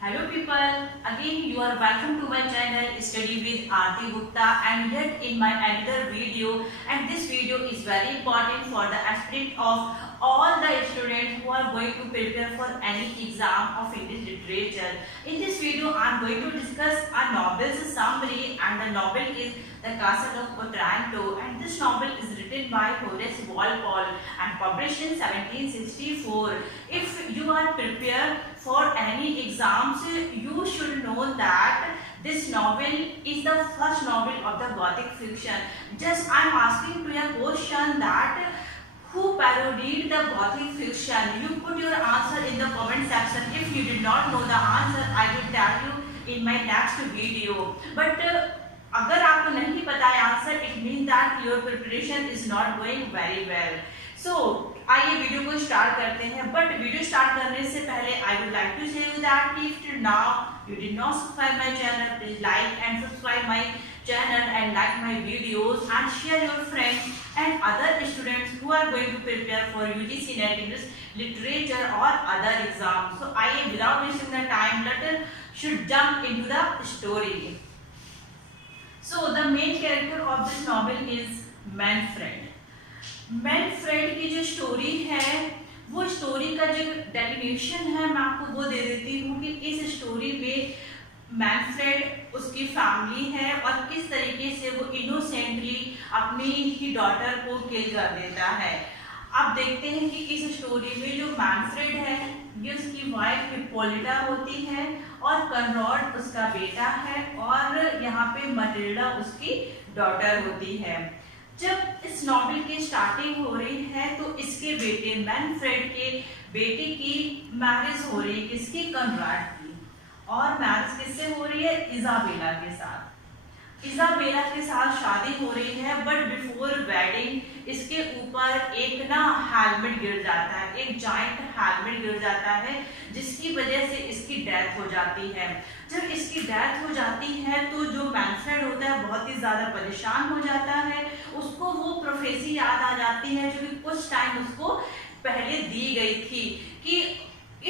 Hello people, again you are welcome to my channel Study with Aarti Gupta, and yet in my another video, and this video is very important for the aspirant of all the students who are going to prepare for any exam of English literature. In this video I am going to discuss a novel's summary, and the novel is The Castle of Otranto, and this novel is written by Horace Walpole and published in 1764. If you are prepared for any exams, you should know that this novel is the first novel of the Gothic fiction. Just I am asking to a question that who parodied the Gothic fiction? You put your answer in the comment section. If you did not know the answer, I will tell you in my next video. But अगर आपको नहीं पता है answer, it mean that your preparation is not going very well. So आइए video को start करते हैं. But video start करने से पहले आई वुड लाइक टू से you that if till now you did not subscribe my channel, please like and subscribe my channel and like my videos and share your friends and other students who are going to prepare for UGC NET English literature or other exams. So I, without wasting the time, let us should jump into the story. So the main character of this novel is Manfred. Manfred की जो story है, वो story का जो definition है मैं आपको वो दे देती हूँ कि इस स्टोरी में मैनफ्रेड, उसकी फैमिली है और किस तरीके से वो इनोसेंटली अपनी ही डॉटर को किल कर देता है. अब देखते हैं कि इस स्टोरी में जो मैनफ्रेड है ये उसकी वाइफ हिप्पोलिटा होती है और कनरॉड उसका बेटा है और यहाँ पे मटिल्डा उसकी डॉटर होती है. जब इस नॉवेल की स्टार्टिंग हो रही है तो इसके बेटे मैनफ्रेड के बेटे की मैरिज हो रही है. किसकी? कनराड की. और मैरिज किससे हो रही है? इजाबेला के साथ. इजाबेला के साथ शादी हो रही है. बट बिफोर वेडिंग इसके ऊपर एक ना हेलमेट गिर जाता है, एक जाइंट हेलमेट गिर जाता है जिसकी वजह से इसकी डेथ हो जाती है. जब इसकी डेथ हो जाती है तो जो मैनफ्रेड होता है बहुत ही ज्यादा परेशान हो जाता है. उसको वो प्रोफेसी याद आ जाती है जो कि कुछ टाइम उसको पहले दी गई थी कि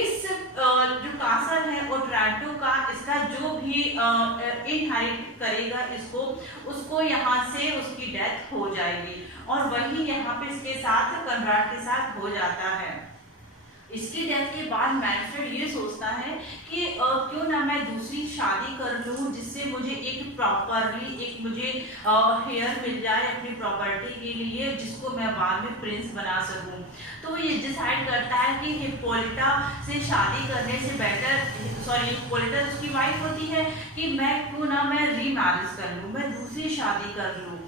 इस जो कासल है ओट्रांटो का, इसका जो भी इनहेरिट करेगा इसको, उसको यहाँ से उसकी डेथ हो जाएगी. और वही यहाँ पे इसके साथ कनराड के साथ हो जाता है. इसकी डेथ के बाद मैनफ्रेड ये सोचता है कि क्यों ना मैं दूसरी शादी कर लूँ जिससे मुझे एक प्रॉपरली एक मुझे हेयर मिल जाए अपनी प्रॉपर्टी के लिए, जिसको मैं बाद में प्रिंस बना सकूँ. तो ये डिसाइड करता है कि हिप्पोलिटा से शादी करने से बेटर, हिप्पोलिटा उसकी वाइफ होती है, कि मैं क्यों ना मैं रीमैरिज कर लूँ, मैं दूसरी शादी कर लूँ.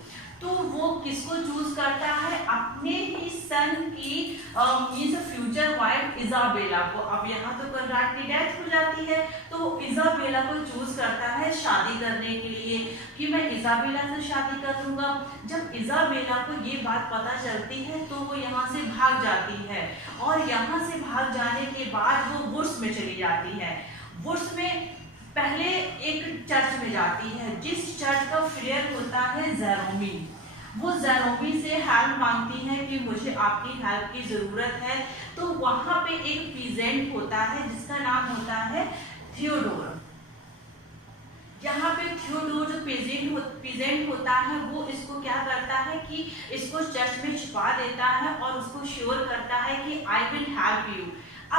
तो वो किसको चूज करता है? अपने ही सन की मींस फ्यूचर वाइफ इजाबेला को. अब यहाँ तो कनराड की डेथ हो जाती है तो इजाबेला को चूज करता है शादी करने के लिए कि मैं इजाबेला से शादी कर लूंगा. जब इजाबेला को ये बात पता चलती है तो वो यहाँ से भाग जाती है और यहाँ से भाग जाने के बाद वो वुड्स में चली जाती है. वुड्स में पहले एक चर्च में जाती है जिस चर्च का फ्रेयर होता है जेरोमी. वो जेरोमी से हेल्प मांगती है कि मुझे आपकी हेल्प की जरूरत है. तो वहां पे एक पीजेंट होता है जिसका नाम होता है थियोडोर. यहाँ पे थियोडोर जो पीजेंट होता है वो इसको क्या करता है कि इसको चर्च में छिपा देता है और उसको श्योर करता है कि आई विल हेल्प यू.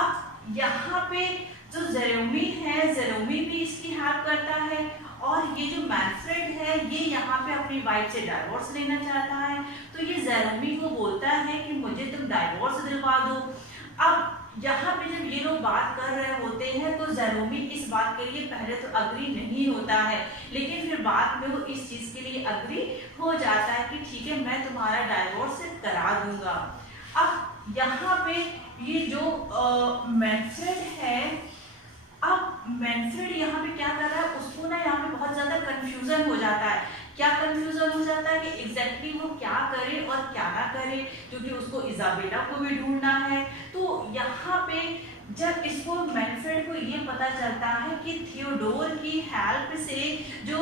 अब यहाँ पे जो जेरोमी है, जेरोमी भी इसकी हेल्प करता है और ये जो मैनफ्रेड है ये यहाँ पे अपनी वाइफ से डाइवोर्स लेना चाहता है. तो ये जेरोमी को बोलता है कि मुझे तुम डाइवोर्स दिलवा दो. अब यहाँ पे जब ये लोग बात कर रहे होते हैं तो जेरोमी इस बात के लिए पहले तो अग्री नहीं होता है, लेकिन फिर बाद में वो इस चीज के लिए अग्री हो जाता है कि ठीक है मैं तुम्हारा डाइवोर्स करा दूंगा. अब यहाँ पे ये जो मैनफ्रेड है, अब मैनफ्रेड यहाँ पे क्या कर रहा है, उसको ना यहाँ पे बहुत ज्यादा कंफ्यूजन हो जाता है. क्या कंफ्यूजन हो जाता है कि एग्जैक्टली वो क्या करे और क्या ना करे, क्योंकि उसको इजाबेला को भी ढूंढना है. तो यहाँ पे जब इसको मैनफ्रेड को ये पता चलता है कि थियोडोर की हेल्प से जो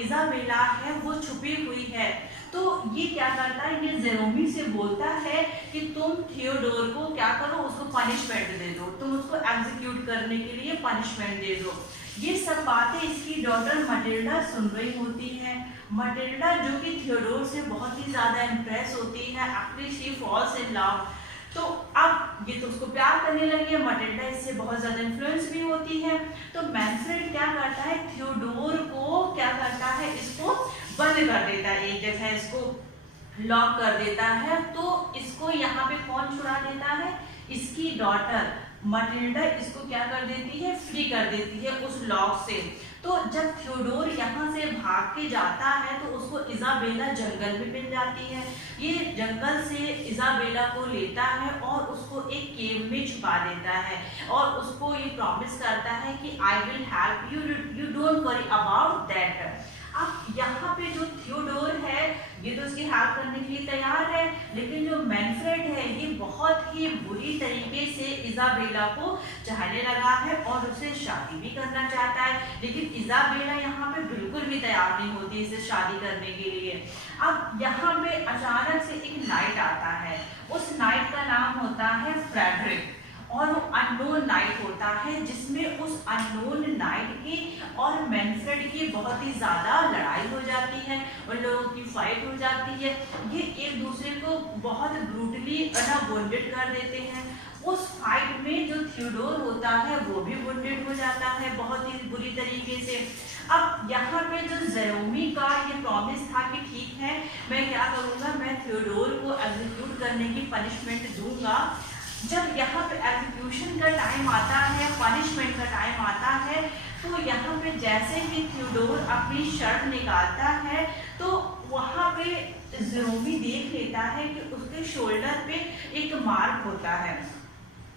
इजाबेला है वो छुपी हुई है, तो ये क्या करता है, ये जेरोमी से बोलता है कि तुम थियोडोर को क्या करो, उसको पनिशमेंट दे दो, तुम उसको एग्जीक्यूट करने के लिए पनिशमेंट दे दो। ये सब बातें इसकी डॉटर मटिल्डा सुन रही होती है। मटिल्डा जो कि थियोडोर से बहुत ही ज्यादा इम्प्रेस होती है, actually she falls in love. तो अब ये तो उसको प्यार करने लगी है, मटिल्डा इससे बहुत ज्यादा इन्फ्लुएंस भी होती है। तो मैनफ्रेड क्या करता है, थियोडोर को क्या करता है, इसको बंद कर देता है, एक जगह इसको लॉक कर देता है। तो इसको यहाँ पे कौन छुड़ा देता है, इसकी डॉटर मटिल्डा इसको क्या कर देती है, फ्री कर देती है उस लॉक से। तो जब थियोडोर यहाँ से भाग के जाता है तो उसको इजाबेला जंगल में मिल जाती है। ये जंगल से इजाबेला को लेता है और उसको एक केव में छुपा देता है और उसको ये प्रॉमिस करता है कि I will help you, you don't worry about that. अब यहाँ पे जो थियोडोर है ये तो उसकी हेल्प करने के लिए तैयार है, लेकिन जो मैनफ्रेड है ये बहुत ही बुरी तरीके से इजाबेला को चाहने लगा है और उसे शादी भी करना चाहता है, लेकिन इजाबेला यहाँ पे बिल्कुल भी तैयार नहीं होती इसे शादी करने के लिए। अब यहाँ पे अचानक से एक नाइट आता है, उस नाइट का नाम होता है फ्रेडरिक, और वो अननोन नाइट होता है जिसमें उस अननोन नाइट की और मैनफ्रेड की बहुत ही ज्यादा लड़ाई हो जाती है, उन लोगों की फाइट हो जाती है। ये एक दूसरे को बहुत ब्रूटली वुंडेड कर देते हैं। उस फाइट में जो थियोडोर होता है वो भी वुंडेड हो जाता है बहुत ही बुरी तरीके से। अब यहाँ पे जो जेरोमी का ये प्रॉमिस था कि ठीक है मैं क्या करूँगा, मैं थियोडोर को एग्जीक्यूट करने की पनिशमेंट दूंगा। जब यहाँ पे एग्जीक्यूशन का टाइम आता है, पनिशमेंट का टाइम आता है, तो यहाँ पे जैसे ही थियोडोर अपनी शर्ट निकालता है तो वहाँ पे जेरोमी देख लेता है कि उसके शोल्डर पे एक मार्क होता है।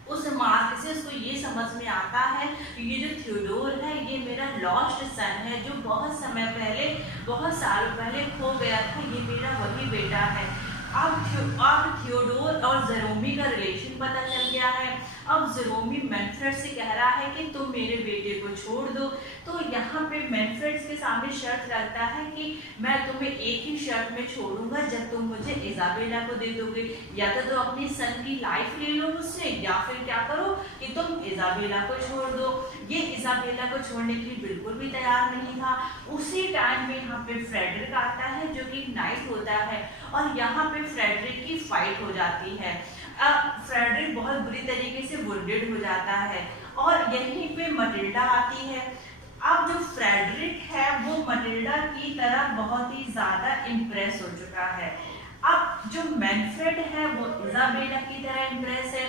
उस मार्क से उसको ये समझ में आता है कि ये जो थियोडोर है ये मेरा लॉस्ट सन है, जो बहुत समय पहले, बहुत सालों पहले खो गया था, ये मेरा वही बेटा है। अब थियोडोर और जेरोमी का रिलेशन पता चल गया है। अब जेरोमी मैनफ्रेड से कह रहा है कि तुम मेरे बेटे को छोड़ दो। तो यहाँ पे मैनफ्रेड के सामने शर्त रखता है कि मैं तुम्हें एक ही शर्त में छोड़ूंगा जब तुम मुझे इजाबेला को दे दोगे, या तो अपनी सन की लाइफ ले लो मुझसे, या फिर क्या करो कि तुम इजाबेला को छोड़ दो। ये इजाबेला को छोड़ने के लिए बिल्कुल भी तैयार नहीं था। उसी टाइम में यहाँ पे फ्रेडरिक आता है जो कि नाइट होता है, और यहाँ पे फ्रेडरिक की फाइट हो जाती है। फ्रेडरिक बहुत बुरी तरीके से वुंडेड हो जाता है और यहीं पे मटिल्डा आती है। अब जो फ्रेडरिक है वो मटिल्डा की तरह बहुत ही ज्यादा इम्प्रेस हो चुका है। अब जो मैनफ्रेड है वो इजाबेला की तरह इम्प्रेस है।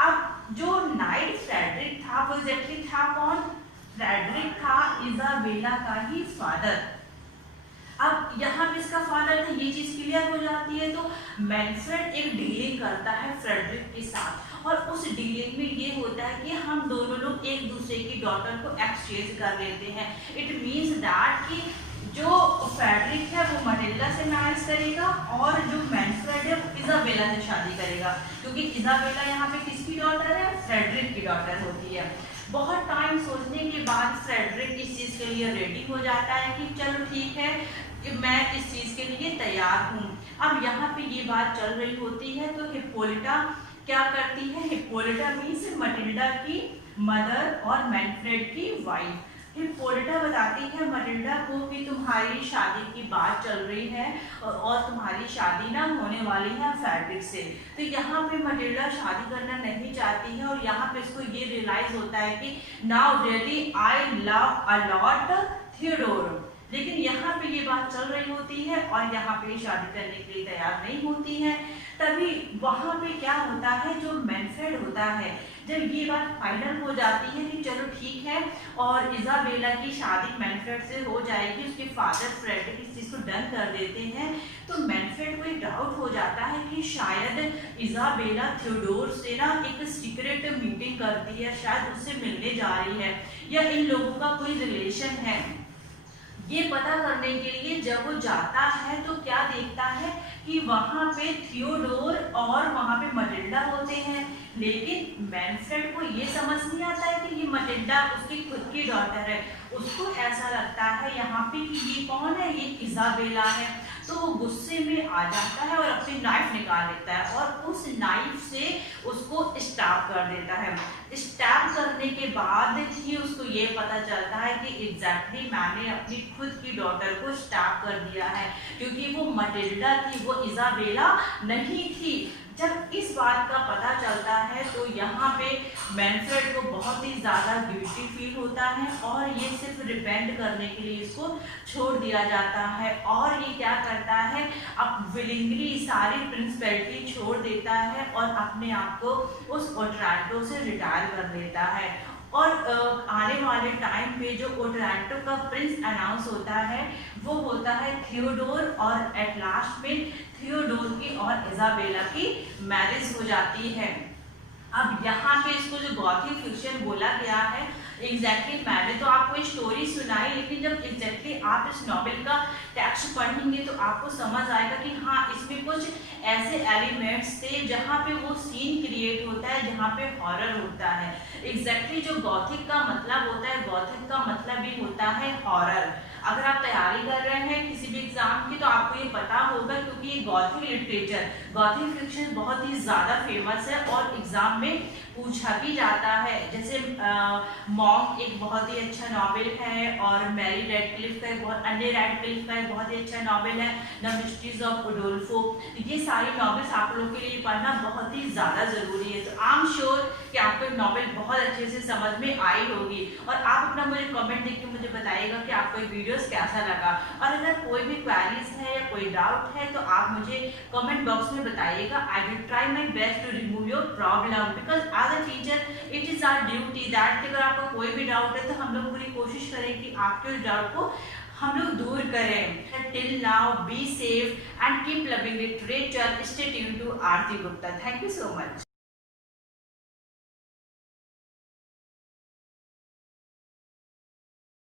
अब जो नाइट फ्रेडरिक था वो एग्जैक्टली था कौन, फ्रेडरिक था इजाबेला का ही फादर। अब यहाँ पे इसका फादर था, ये चीज क्लियर हो जाती है। तो मैनफ्रेड एक डीलिंग करता है फ्रेडरिक के साथ, और उस डीलिंग में ये होता है कि हम दोनों लोग एक दूसरे की डॉटर को एक्सचेंज कर लेते हैं। इट मीन्स दैट कि जो फ्रेडरिक है वो मटिल्डा से मैरिज करेगा और जो मैनफ्रेड है वो इजाबेला से शादी करेगा, क्योंकि इजाबेला यहाँ पे किसकी डॉटर है, फ्रेडरिक की डॉटर होती है। बहुत टाइम सोचने के बाद फ्रेडरिक इस चीज के लिए रेडी हो जाता है कि चलो ठीक है कि मैं इस चीज के लिए तैयार हूँ। अब यहाँ पे ये बात चल रही होती है तो हिप्पोलिटा क्या करती है, हिप्पोलिटा मीन्स मटिल्डा की मदर और मैनफ्रेड की वाइफ। हिप्पोलिटा बताती है मटिल्डा को कि तुम्हारी शादी की बात चल रही है और तुम्हारी शादी ना होने वाली है फ्रेडरिक से। तो यहाँ पे मटिल्डा शादी करना नहीं चाहती है और यहाँ पे इसको ये रियलाइज होता है कि now really I love a lot Theodore. लेकिन यहाँ पे ये बात चल रही होती है और यहाँ पे शादी करने के लिए तैयार नहीं होती है। तभी वहाँ पे क्या होता है, जो मैनफ्रेड होता है, जब ये बात फाइनल हो जाती है कि चलो ठीक है और इजाबेला की शादी मैनफ्रेड से हो जाएगी, उसके फादर फ्रेडरिक इस चीज को डन कर देते हैं, तो मैनफ्रेड को एक डाउट हो जाता है कि शायद इजाबेला थियोडोर से ना एक सीक्रेट मीटिंग करती है, शायद उससे मिलने जा रही है या इन लोगों का कोई रिलेशन है। ये पता करने के लिए जब वो जाता है तो क्या देखता है कि वहां पे थियोडोर और वहां पे मटिल्डा होते हैं, लेकिन मैनफ्रेड को ये समझ नहीं आता है कि ये मटिल्डा उसकी खुद की डॉटर है। उसको ऐसा लगता है यहाँ पे कि ये कौन है, ये इजाबेला है। तो वो गुस्से में आ जाता है और अपनी नाइफ निकाल लेता है और उस नाइफ से उसको स्टैब कर देता है। स्टैब करने के बाद ही उसको ये पता चलता है कि एग्जैक्टली मैंने अपनी खुद की डॉटर को स्टैब कर दिया है, क्योंकि वो मटिल्डा थी, वो इजाबेला नहीं थी। जब इस बात का पता चलता है तो यहाँ पे मैनफ्रेड को बहुत ही ज़्यादा गिल्टी फील होता है और ये सिर्फ रिपेंट करने के लिए इसको छोड़ दिया जाता है। और ये क्या करता है, अब विलिंगली सारी प्रिंसिपैलिटी छोड़ देता है और अपने आप को उस ओट्रांटो से रिटायर कर लेता है। और आने वाले टाइम पे जो ओट्रांटो का प्रिंस अनाउंस होता है वो होता है थियोडोर, और एट लास्ट में थियोडोर की और इजाबेला की मैरिज हो जाती है। अब यहाँ पे इसको जो गॉथिक फिक्शन बोला गया है, एग्जैक्टली मैंने तो आपको स्टोरी सुनाई, लेकिन जब एग्जैक्टली आप इस नॉवेल का टेक्स्ट पढ़ेंगे तो आपको समझ आएगा कि हाँ, इसमें कुछ ऐसे एलिमेंट्स थे जहाँ पे वो सीन क्रिएट होता है जहाँ पे हॉरर होता है। एग्जैक्टली जो गॉथिक का मतलब होता है, गॉथिक का मतलब भी होता है हॉरर। अगर आप तैयारी कर रहे हैं किसी भी एग्जाम की तो आपको ये पता होगा, क्योंकि ये गॉथिक लिटरेचर, गॉथिक फिक्शन बहुत ही ज़्यादा फेमस है और एग्जाम में पूछा भी जाता है। जैसे मॉन्क एक बहुत ही अच्छा नॉवेल है, और मैरी रेडक्लिफ का अन्य रेडक्लिफ का एक बहुत ही अच्छा नॉवेल है द मिस्ट्रीज ऑफ उडोल्फो। ये सारी नॉवेल्स आप लोगों के लिए पढ़ना बहुत ही ज़्यादा ज़रूरी है। तो आई एम श्योर कि आपको नॉवेल बहुत अच्छे से समझ में आई होगी। और आप अपना मुझे कमेंट देख के मुझे बताइएगा कि आपको ये वीडियोस कैसा लगा, और अगर कोई भी क्वेरीज है या कोई डाउट है तो आप मुझे कमेंट बॉक्स में बताइएगा। I will try my best to remove your problem, because as a teacher it is our duty that अगर आपका कोई भी डाउट है तो हम लोग पूरी कोशिश करें कि आपके उस डाउट को हम लोग दूर करें। Till now be safe and keep loving literature. Stay tuned to Aarti Gupta. Thank you so much.